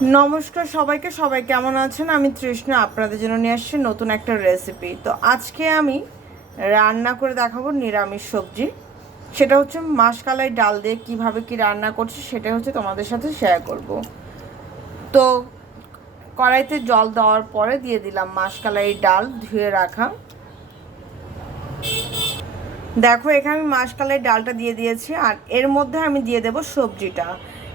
নমস্কার সবাইকে, সবাই কেমন আছেন? আমি তৃষ্ণা, আপনাদের জন্য নিয়ে আসছি নতুন একটা রেসিপি তো আজকে আমি রান্না করে দেখাবো নিরামিষ সবজি। সেটা হচ্ছে মাসকালাই ডাল দিয়ে কীভাবে কি রান্না করছি সেটা হচ্ছে তোমাদের সাথে শেয়ার করব। তো কড়াইতে জল দেওয়ার পরে দিয়ে দিলাম মাসকালাই ডাল ধুয়ে রাখা। দেখো, এখানে আমি মাসকালের ডালটা দিয়ে দিয়েছি আর এর মধ্যে আমি দিয়ে দেব সবজিটা।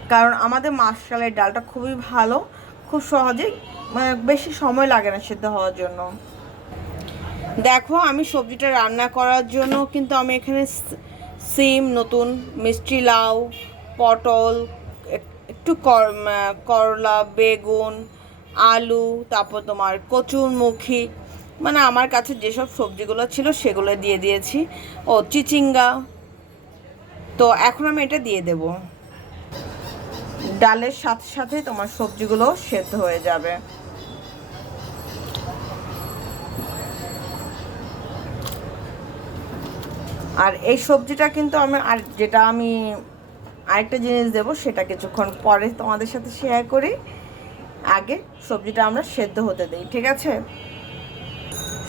কারণ আমাদের মাসকালের ডালটা খুবই ভালো, খুব সহজেই মানে বেশি সময় লাগে না সেদ্ধ হওয়ার জন্য। দেখো, আমি সবজিটা রান্না করার জন্য কিন্তু আমি এখানে সিম, নতুন মিষ্টি লাউ, পটল এক- একটু কর- করলা, বেগুন, আলু, তারপর তোমার কচুরমুখী মানে আমার কাছে যেসব সবজিগুলো ছিল সেগুলো দিয়ে দিয়েছি। ও, চিচিঙ্গা। তো এখন আমি এটা দিয়ে দেব। ডালের সাথে সাথে তোমার সবজিগুলো সেদ্ধ হয়ে যাবে। আর এই সবজিটা কিন্তু আমি আর যেটা আমি আরেকটা জিনিস দেবো, সেটা কিছুক্ষণ পরে তোমাদের সাথে শেয়ার করি। আগে সবজিটা আমরা সেদ্ধ হতে দিই, ঠিক আছে?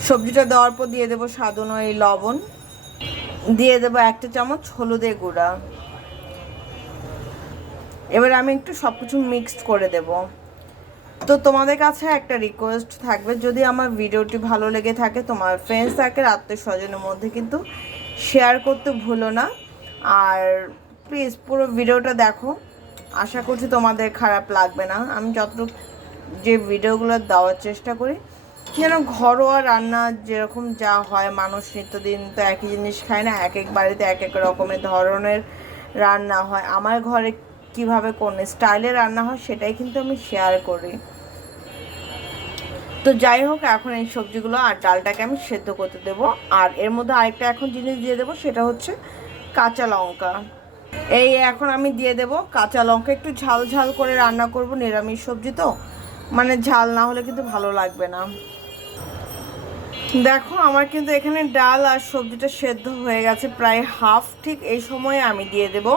সবজিটা দেওয়ার পর দিয়ে দেবো স্বাদ অনুযায়ী লবণ। দিয়ে দেবো একটা চামচ হলুদের গুঁড়া। এবার আমি একটু সব কিছু মিক্সড করে দেব। তো তোমাদের কাছে একটা রিকোয়েস্ট থাকবে, যদি আমার ভিডিওটি ভালো লেগে থাকে, তোমার ফ্রেন্ডস সার্কেল আত্মীয় স্বজনের মধ্যে কিন্তু শেয়ার করতে ভুলো না। আর প্লিজ পুরো ভিডিওটা দেখো। আশা করছি তোমাদের খারাপ লাগবে না। আমি যতটুকু যে ভিডিওগুলো দেওয়ার চেষ্টা করি, যেন ঘরোয়া রান্না যেরকম যা হয়, মানুষ নিত্যদিন তো একই জিনিস খায় না, এক এক বাড়িতে এক এক রকমের ধরনের রান্না হয়। আমার ঘরে কীভাবে কোন স্টাইলে রান্না হয় সেটাই কিন্তু আমি শেয়ার করি। তো যাই হোক, এখন এই সবজিগুলো আর ডালটাকে আমি সেদ্ধ করতে দেব। আর এর মধ্যে আরেকটা এখন জিনিস দিয়ে দেবো, সেটা হচ্ছে কাঁচা লঙ্কা। এই এখন আমি দিয়ে দেব কাঁচা লঙ্কা। একটু ঝাল ঝাল করে রান্না করব, নিরামিষ সবজি তো। মানে ঝাল না হলে কিন্তু ভালো লাগবে না। দেখো, আমার কিন্তু এখানে ডাল আর সবজিটা সেদ্ধ হয়ে গেছে, প্রায় হাফ ঠিক এই সময়ে আমি দিয়ে দেব।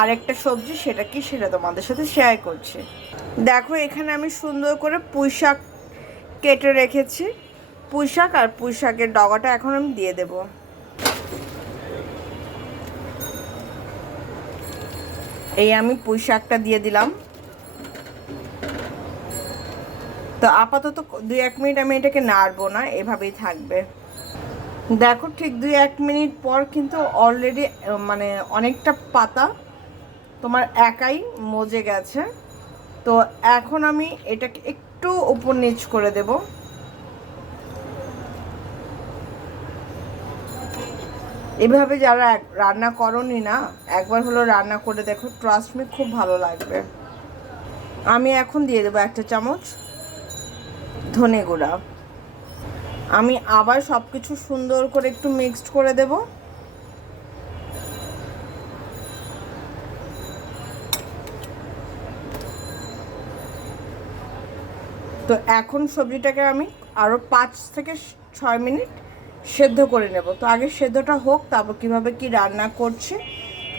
আরেকটা সবজি সেটা কি সেটা তোমাদের সাথে শেয়ার করছি। দেখো, এখানে আমি সুন্দর করে পুঁই শাক কেটে রেখেছি। পুঁই শাক আর পুঁই শাকের ডগাটা এখন আমি দিয়ে দেব। এই আমি পুঁই শাকটা দিয়ে দিলাম। তো আপাতত দুই এক মিনিট আমি এটাকে নাড়বো না, এভাবেই থাকবে। দেখো, ঠিক দুই এক মিনিট পর কিন্তু অলরেডি মানে অনেকটা পাতা তোমার একাই মজে গেছে। তো এখন আমি এটাকে একটু উপর নিচ করে দেব। এভাবে যারা রান্না করনি না, একবার হলো রান্না করে দেখো ট্রাস্ট মি খুব ভালো লাগবে। আমি এখন দিয়ে দেবো একটা চামচ ধনে গুঁড়া। আমি আবার সব কিছু সুন্দর করে একটু মিক্সড করে দেব। তো এখন সবজিটাকে আমি আরও পাঁচ থেকে ছয় মিনিট সেদ্ধ করে নেব। তো আগে সেদ্ধটা হোক, তারপর কীভাবে কি রান্না করছে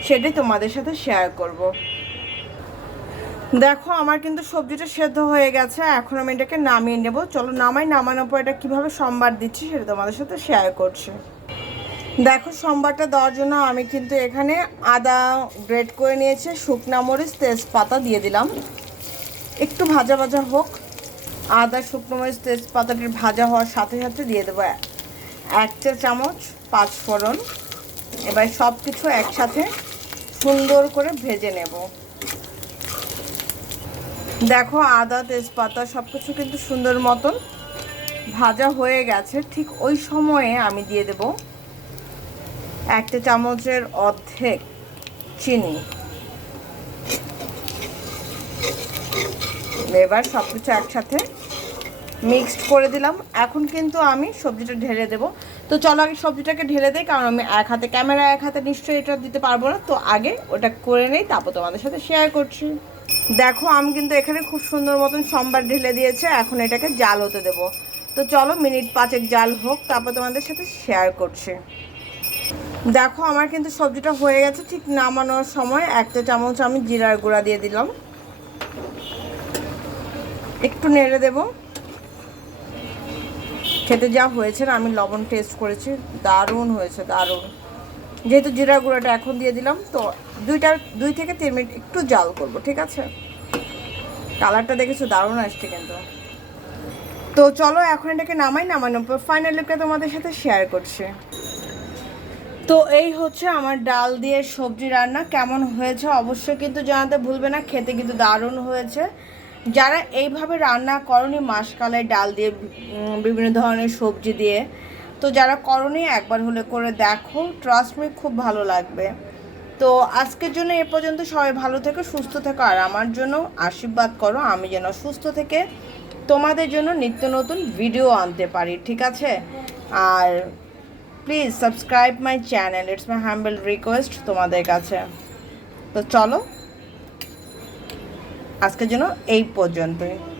সেটাই তোমাদের সাথে শেয়ার করব। দেখো, আমার কিন্তু সবজিটা সেদ্ধ হয়ে গেছে, এখন আমি এটাকে নামিয়ে নেব। চলো, নামাই, নামানোর পর এটা কীভাবে সম্বার দিচ্ছি সেটা তোমাদের সাথে শেয়ার করছে। দেখো সম্বারটা দেওয়ার জন্য আমি কিন্তু এখানে আদা গ্রেট করে নিয়েছি, শুকনা মরিচ, তেজপাতা দিয়ে দিলাম। একটু ভাজা ভাজা হোক। আদা, শুকনো মরিচ, তেজপাতাটির ভাজা হওয়ার সাথে সাথে দিয়ে দেবো এক চা চামচ পাঁচ ফোড়ন এবার সব কিছু একসাথে সুন্দর করে ভেজে নেব। দেখো আদা, তেজপাতা সব কিছু কিন্তু সুন্দর মতন ভাজা হয়ে গেছে। ঠিক ওই সময়ে আমি দিয়ে দেব একটা চামচের অর্ধেক চিনি। এবার সব কিছু একসাথে মিক্সড করে দিলাম। এখন কিন্তু আমি সবজিটা ঢেলে দেব। তো চলো আগে সবজিটাকে ঢেলে দিই, কারণ আমি এক হাতে ক্যামেরা এক হাতে নিশ্চয়ই এটা দিতে পারব না। তো আগে ওটা করে নেই, তারপর তোমাদের সাথে শেয়ার করছি। দেখো, আমি কিন্তু এখানে খুব সুন্দর মতন সম্বার ঢেলে দিয়েছে। এখন এটাকে জাল হতে দেব। তো চলো মিনিট পাঁচেক জাল হোক, তারপর তোমাদের সাথে শেয়ার করছি। দেখো, আমার কিন্তু সবজিটা হয়ে গেছে ঠিক নামানোর সময়। একটা চামচ আমি জিরার গুঁড়া দিয়ে দিলাম। একটু নেড়ে দেব। খেতে যা হয়েছে না, আমি লবণ টেস্ট করেছি। দারুণ হয়েছে, দারুণ। যেহেতু জিরা গুঁড়োটা এখন দিয়ে দিলাম, তো দুইটা, দুই থেকে তিন মিনিট একটু জাল করব, ঠিক আছে? কালারটা দেখেছ? দারুণ আসছে কিন্তু। তো চলো, এখন এটাকে নামাই, নামানোর ফাইনাল লুকটা তোমাদের সাথে শেয়ার করছি। তো এই হচ্ছে আমার ডাল দিয়ে সবজি রান্না, কেমন হয়েছে অবশ্যই কিন্তু জানাতে ভুলবে না, খেতে কিন্তু দারুণ হয়েছে। যারা এইভাবে রান্না করনি মাসকালের ডাল দিয়ে বিভিন্ন ধরনের সবজি দিয়ে, তো যারা করনি, একবার হলে করে দেখো। ট্রাস্ট মি খুব ভালো লাগবে। তো আজকের জন্য এ পর্যন্ত। সবাই ভালো থেকো, সুস্থ থেকো, আর আমার জন্য আশীর্বাদ করো, আমি যেন সুস্থ থেকে তোমাদের জন্য নিত্য নতুন ভিডিও আনতে পারি, ঠিক আছে? আর please subscribe my channel it's my humble request তোমাদের কাছে। তো চলো। আজকের জন্য এই পর্যন্তই।